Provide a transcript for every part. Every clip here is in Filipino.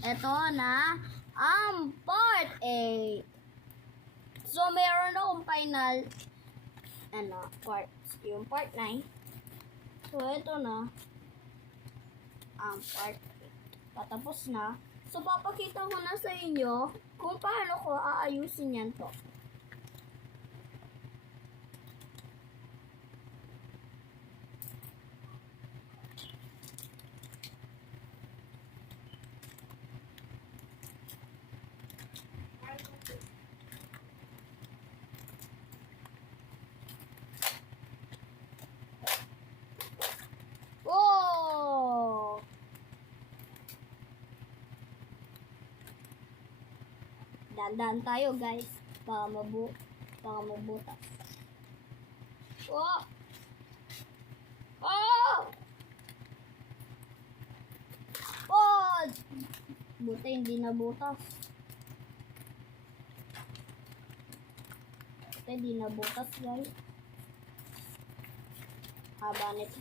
ito na ang part 8. So, meron akong final parts. Yung part 9. So, ito na ang part 8. Patapos na. So, papakita ko na sa inyo kung paano ko aayusin yan to. Oh! Dandan tayo, guys. Baka mabutas. Oh! Oh! Oh! Buti hindi nabutas. Buti hindi nabutas, guys. Haba nito.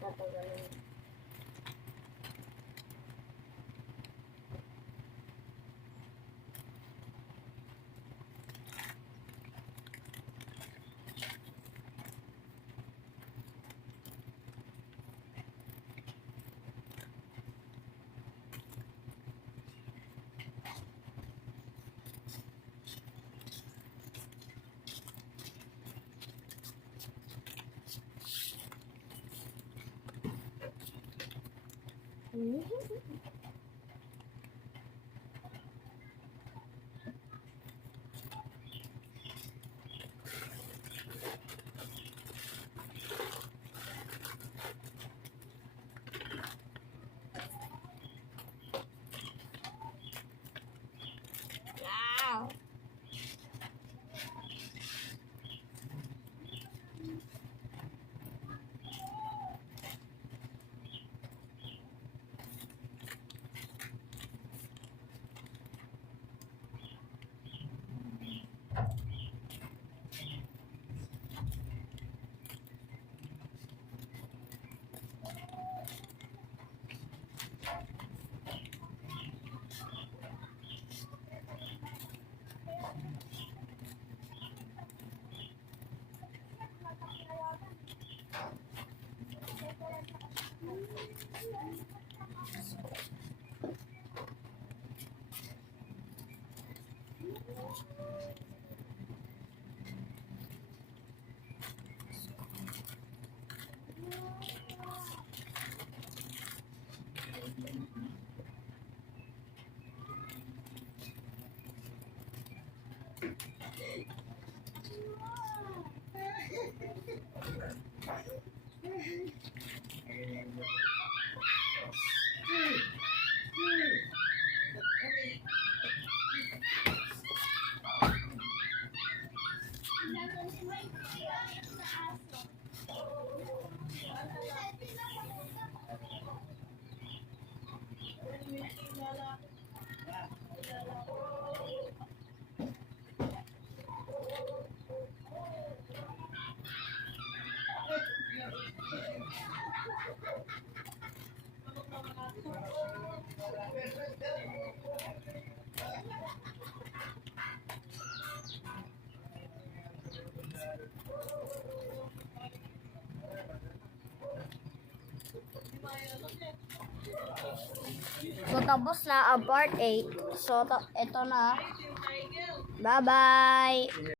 Tatagalin. Wow! So, tapos na ang part 8. So, ito na. Bye-bye!